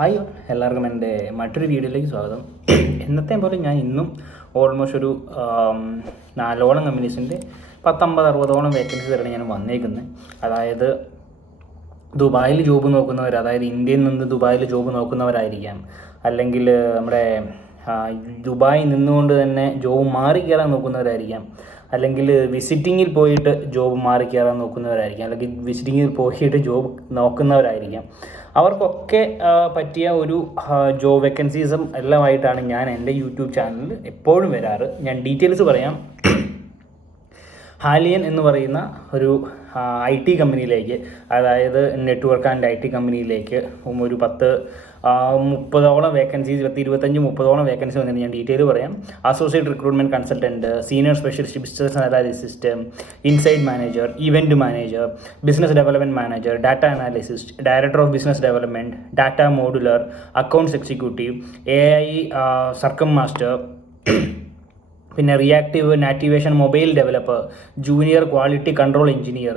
Hi എല്ലാവർക്കും എൻ്റെ മറ്റൊരു വീഡിയോയിലേക്ക് സ്വാഗതം. എന്നത്തെയും പോലെ ഞാൻ ഇന്നും ഓൾമോസ്റ്റ് ഒരു 4 കമ്പനീസിൻ്റെ 50-60 വേക്കൻസീസാണ് ഞാൻ വന്നേക്കുന്നത്. അതായത് ദുബായിൽ ജോബ് നോക്കുന്നവർ, അതായത് ഇന്ത്യയിൽ നിന്ന് ദുബായിൽ ജോബ് നോക്കുന്നവരായിരിക്കാം, അല്ലെങ്കിൽ നമ്മുടെ ദുബായിൽ നിന്നുകൊണ്ട് തന്നെ ജോബ് മാറി കയറാൻ നോക്കുന്നവരായിരിക്കാം, അല്ലെങ്കിൽ വിസിറ്റിങ്ങിൽ പോയിട്ട് ജോബ് മാറി കയറാൻ നോക്കുന്നവരായിരിക്കാം, അല്ലെങ്കിൽ വിസിറ്റിങ്ങിൽ പോയിട്ട് ജോബ് നോക്കുന്നവരായിരിക്കാം. അവർക്കൊക്കെ പറ്റിയ ഒരു ജോബ് വേക്കൻസീസും എല്ലാമായിട്ടാണ് ഞാൻ എൻ്റെ യൂട്യൂബ് ചാനലിൽ എപ്പോഴും വരാറ്. ഞാൻ ഡീറ്റെയിൽസ് പറയാം. ഹാലിയൻ എന്ന് പറയുന്ന ഒരു IT കമ്പനിയിലേക്ക്, അതായത് നെറ്റ്വർക്ക് ആൻഡ് IT കമ്പനിയിലേക്ക് ഒരു 30 വേക്കൻസീസ്, 25-30 വേക്കൻസി വന്നിട്ട് ഞാൻ ഡീറ്റെയിൽ പറയാം. Associate recruitment consultant, senior specialist business analyst, inside manager, event manager, business development manager, data analyst, director of business development, data modular, accounts executive, AI scrum master, പിന്നെ reactive native mobile developer, junior quality control engineer,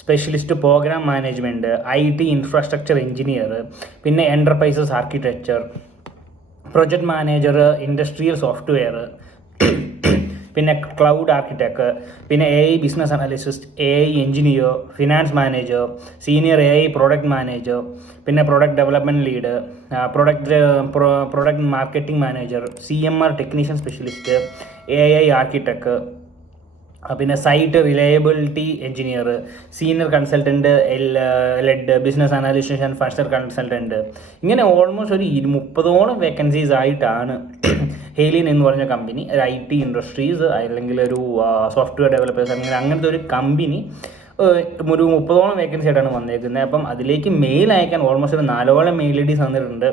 specialist program management, IT infrastructure engineer, പിന്നെ enterprises architecture, project manager, industrial software, പിന്നെ cloud architect, പിന്നെ AI business analyst, AI engineer, finance manager, senior AI product manager, പിന്നെ product development lead, product marketing manager, CMR technician specialist, AI architect, പിന്നെ site reliability engineer, senior consultant, lead business analyst and functional consultant. ഇങ്ങനെ almost ഒരു 30 vacancies ആയിട്ടാണ് ഹേലിയൻ എന്ന് പറഞ്ഞ company, ഒരു IT industries അല്ലെങ്കിൽ ഒരു സോഫ്റ്റ്വെയർ ഡെവലപ്പേഴ്സ് അങ്ങനത്തെ ഒരു കമ്പനി ഒരു 30 വേക്കൻസി ആയിട്ടാണ് വന്നേക്കുന്നത്. അപ്പം അതിലേക്ക് മെയിൽ അയക്കാൻ ഓൾമോസ്റ്റ് ഒരു 4 മെയിൽ IDs വന്നിട്ടുണ്ട്.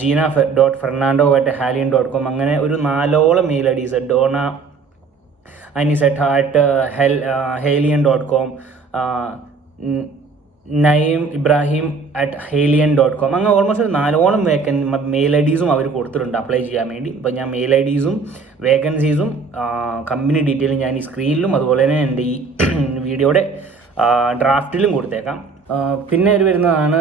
gina.fernando@halian.com, അങ്ങനെ ഒരു 4 mail IDs, Dona anisat@halian.com, Naeem Ibrahim @halian.com, അങ്ങനെ ഓൾമോസ്റ്റ് ഒരു 4 മെയിൽ IDസും അവർ കൊടുത്തിട്ടുണ്ട് അപ്ലൈ ചെയ്യാൻ വേണ്ടി. ഇപ്പോൾ ഞാൻ മെയിൽ IDസും വേക്കൻസീസും കമ്പനി ഡീറ്റെയിലും ഞാൻ ഈ സ്ക്രീനിലും അതുപോലെ തന്നെ എൻ്റെ ഈ വീഡിയോയുടെ ഡ്രാഫ്റ്റിലും കൊടുത്തേക്കാം. പിന്നെ വരുന്നതാണ്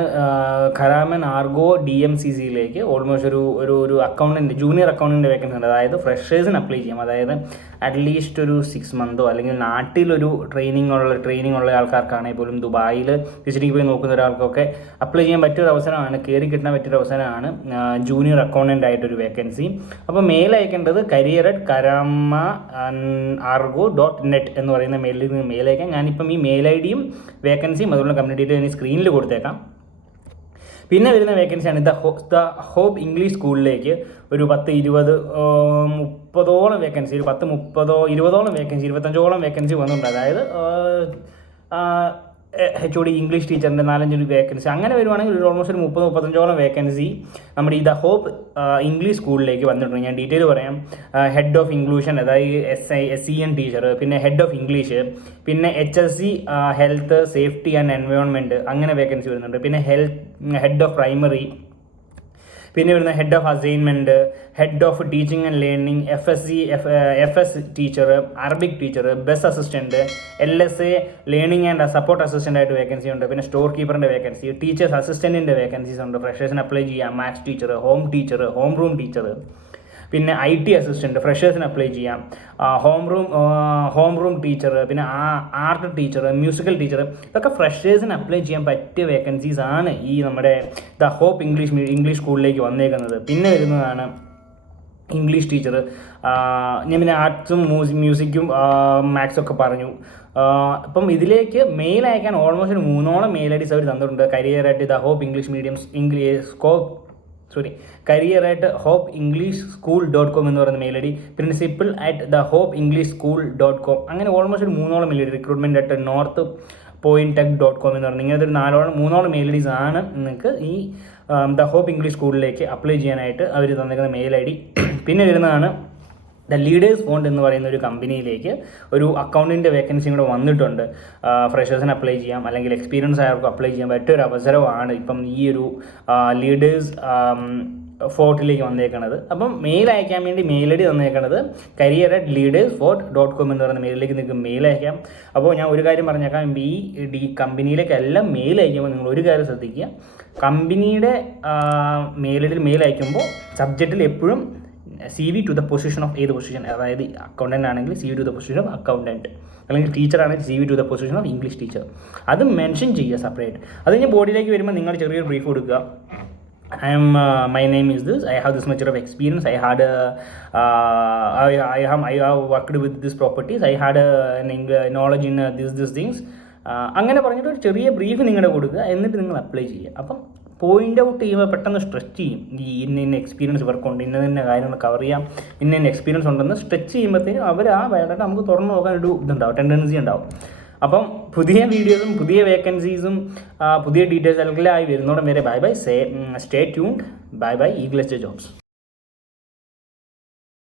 ഖരാമൻ ആർഗോ DMCCയിലേക്ക് ഓൾമോസ്റ്റ് ഒരു അക്കൗണ്ടൻറ്റ്, ജൂനിയർ അക്കൗണ്ടൻറ്റ് വേക്കൻസി ഉണ്ട്. അതായത് ഫ്രഷേഴ്സിന് അപ്ലൈ ചെയ്യാം. അതായത് അറ്റ്ലീസ്റ്റ് ഒരു 6 മന്തോ അല്ലെങ്കിൽ നാട്ടിലൊരു ട്രെയിനിങ് ഉള്ള ആൾക്കാർക്കാണെങ്കിൽ പോലും ദുബായിൽ വിസിറ്റിംഗ് പോയി നോക്കുന്ന ഒരാൾക്കൊക്കെ അപ്ലൈ ചെയ്യാൻ പറ്റിയൊരു അവസരമാണ്, കയറി കിട്ടാൻ പറ്റിയൊരു അവസരമാണ് ജൂനിയർ അക്കൗണ്ടൻ്റ് ആയിട്ടൊരു വേക്കൻസി. അപ്പോൾ മെയിൽ അയക്കേണ്ടത് career@karamargo.net എന്ന് പറയുന്ന മെയിലിൽ നിന്ന് മെയിൽ അയക്കാം. ഞാനിപ്പം ഈ മെയിൽ IDയും വേക്കൻസിയും അതുപോലെ കമ്മ്യൂണിറ്റി സ്ക്രീനിൽ കൊടുത്തേക്കാം. പിന്നെ വരുന്ന വേക്കൻസിയാണ് ദ ഹോപ്പ് ഇംഗ്ലീഷ് സ്കൂളിലേക്ക് ഒരു 10-20-30 വേക്കൻസി, ഒരു 10-30-20 വേക്കൻസി, 25 വേക്കൻസി വന്നിട്ടുണ്ട്. അതായത് HOD ഇംഗ്ലീഷ് ടീച്ചറിൻ്റെ 4-5 വേക്കൻസി അങ്ങനെ വരുവാണെങ്കിൽ ഒരു ഓൾമോസ്റ്റ് ഒരു 30-35 വേക്കൻസി നമ്മുടെ ഈ ദ ഹോപ്പ് ഇംഗ്ലീഷ് സ്കൂളിലേക്ക് വന്നിട്ടുണ്ട്. ഞാൻ ഡീറ്റെയിൽ പറയാം. ഹെഡ് ഓഫ് ഇംഗ്ലീഷൻ, അതായത് SEN ടീച്ചർ, പിന്നെ ഹെഡ് ഓഫ് ഇംഗ്ലീഷ്, പിന്നെ HSC health safety and environment, അങ്ങനെ വേക്കൻസി വരുന്നുണ്ട്. പിന്നെ ഹെഡ് ഓഫ് പ്രൈമറി, പിന്നെ വരുന്ന head of assignment, head of teaching and learning, FS teacher, Arabic teacher, bus assistant, LSA learning and support assistant ആയിട്ട് vacancy ഉണ്ട്. പിന്നെ store കീപ്പറിൻ്റെ vacancy, teachers അസിസ്റ്റൻറ്റിൻ്റെ vacancies ഉണ്ട്. ഫ്രഷേഴ്സിന് apply ചെയ്യാം. Maths teacher, home room teacher, പിന്നെ IT assistant ഫ്രഷേഴ്സിന് apply ചെയ്യാം. Home room teacher, പിന്നെ art teacher, musical teacher, ഇതൊക്കെ ഫ്രഷേഴ്സിന് apply ചെയ്യാൻ പറ്റിയ വേക്കൻസീസ് ആണ് ഈ നമ്മുടെ ദ ഹോപ്പ് ഇംഗ്ലീഷ് സ്കൂളിലേക്ക് വന്നേക്കുന്നത്. പിന്നെ വരുന്നതാണ് ഇംഗ്ലീഷ് ടീച്ചർ. ഞാൻ പിന്നെ ആർട്സും മ്യൂസിക്കും മാത്സൊക്കെ പറഞ്ഞു. അപ്പം ഇതിലേക്ക് മെയിൽ അയക്കാൻ ഓൾമോസ്റ്റ് ഒരു 3 മെയിൽ IDs അവർ തന്നിട്ടുണ്ട്. career@hope-english-school.com എന്ന് പറയുന്ന മെയിൽ ID, principal@thehope-english-school.com, അങ്ങനെ ഓൾമോസ്റ്റ് ഒരു 3 മെയിൽ ID, recruitment@northpointtech.com എന്ന് പറയുന്നത് ഇങ്ങനത്തെ ഒരു 3 മെയിൽ IDs ആണ് നിങ്ങൾക്ക് ഈ ദ ഹോപ്പ് ഇംഗ്ലീഷ് സ്കൂളിലേക്ക് അപ്ലൈ ചെയ്യാനായിട്ട് അവർ തന്നിരിക്കുന്ന മെയിൽ ID. പിന്നെ വരുന്നതാണ് ദ ലീഡേഴ്സ് ഫോണ്ട് എന്ന് പറയുന്ന ഒരു കമ്പനിയിലേക്ക് ഒരു അക്കൗണ്ടിൻ്റെ വേക്കൻസിയും കൂടെ വന്നിട്ടുണ്ട്. ഫ്രഷേഴ്സിന് അപ്ലൈ ചെയ്യാം, അല്ലെങ്കിൽ എക്സ്പീരിയൻസ് ആയവർക്ക് അപ്ലൈ ചെയ്യാൻ പറ്റിയ ഒരു അവസരമാണ് ഇപ്പം ഈ ഒരു ലീഡേഴ്സ് ഫോർട്ടിലേക്ക് വന്നേക്കണത്. അപ്പം മെയിൽ അയക്കാൻ വേണ്ടി മെയിൽ ഐ ഡി തന്നേക്കണത് career@leadersfort.com എന്ന് പറയുന്ന മെയിലിലേക്ക് നിങ്ങൾക്ക് മെയിൽ അയക്കാം. അപ്പോൾ ഞാൻ ഒരു കാര്യം പറഞ്ഞേക്കാം, ഈ കമ്പനിയിലേക്കെല്ലാം മെയിൽ അയക്കുമ്പോൾ നിങ്ങൾ ഒരു കാര്യം ശ്രദ്ധിക്കുക, കമ്പനിയുടെ മെയിൽ ഐ ഡിയിൽ മെയിൽ അയക്കുമ്പോൾ സബ്ജക്റ്റിൽ എപ്പോഴും CV to the position of ഏത് പൊസിഷൻ, അതായത് അക്കൗണ്ടൻ്റ് ആണെങ്കിൽ CV to the position of accountant, അല്ലെങ്കിൽ ടീച്ചർ ആണെങ്കിൽ CV to the position of English teacher, അത് മെൻഷൻ ചെയ്യുക സെപ്പറേറ്റ്. അത് കഴിഞ്ഞ് ബോഡിയിലേക്ക് വരുമ്പോൾ നിങ്ങൾ ചെറിയൊരു ബ്രീഫ് കൊടുക്കുക. My name is this, I have this much of experience, I have worked with these properties, I had knowledge in these things. അങ്ങനെ പറഞ്ഞിട്ട് ഒരു ചെറിയ ബ്രീഫ് നിങ്ങളുടെ കൊടുക്കുക, എന്നിട്ട് നിങ്ങൾ അപ്ലൈ ചെയ്യുക. അപ്പം പോയിൻ്റ് ഔട്ട് ചെയ്യുമ്പോൾ പെട്ടെന്ന് സ്ട്രെച്ച് ചെയ്യും, ഈ ഇന്ന എക്സ്പീരിയൻസ് ഇവർക്കുണ്ട്, ഇന്ന കാര്യങ്ങൾ കവർ ചെയ്യാം, ഇന്ന എക്സ്പീരിയൻസ് ഉണ്ടെന്ന് സ്ട്രെച്ച് ചെയ്യുമ്പോഴത്തേനും അവർ ആ ബയോഡാറ്റ നമുക്ക് തുറന്നു നോക്കാൻ ഒരു ഇതുണ്ടാവും, ടെൻഡൻസി ഉണ്ടാവും. അപ്പം പുതിയ വീഡിയോസും പുതിയ വേക്കൻസീസും പുതിയ ഡീറ്റെയിൽസ് എല്ലാം ആയി വരുന്നോടം വരെ bye bye, stay tuned, bye bye, UAE Jobs.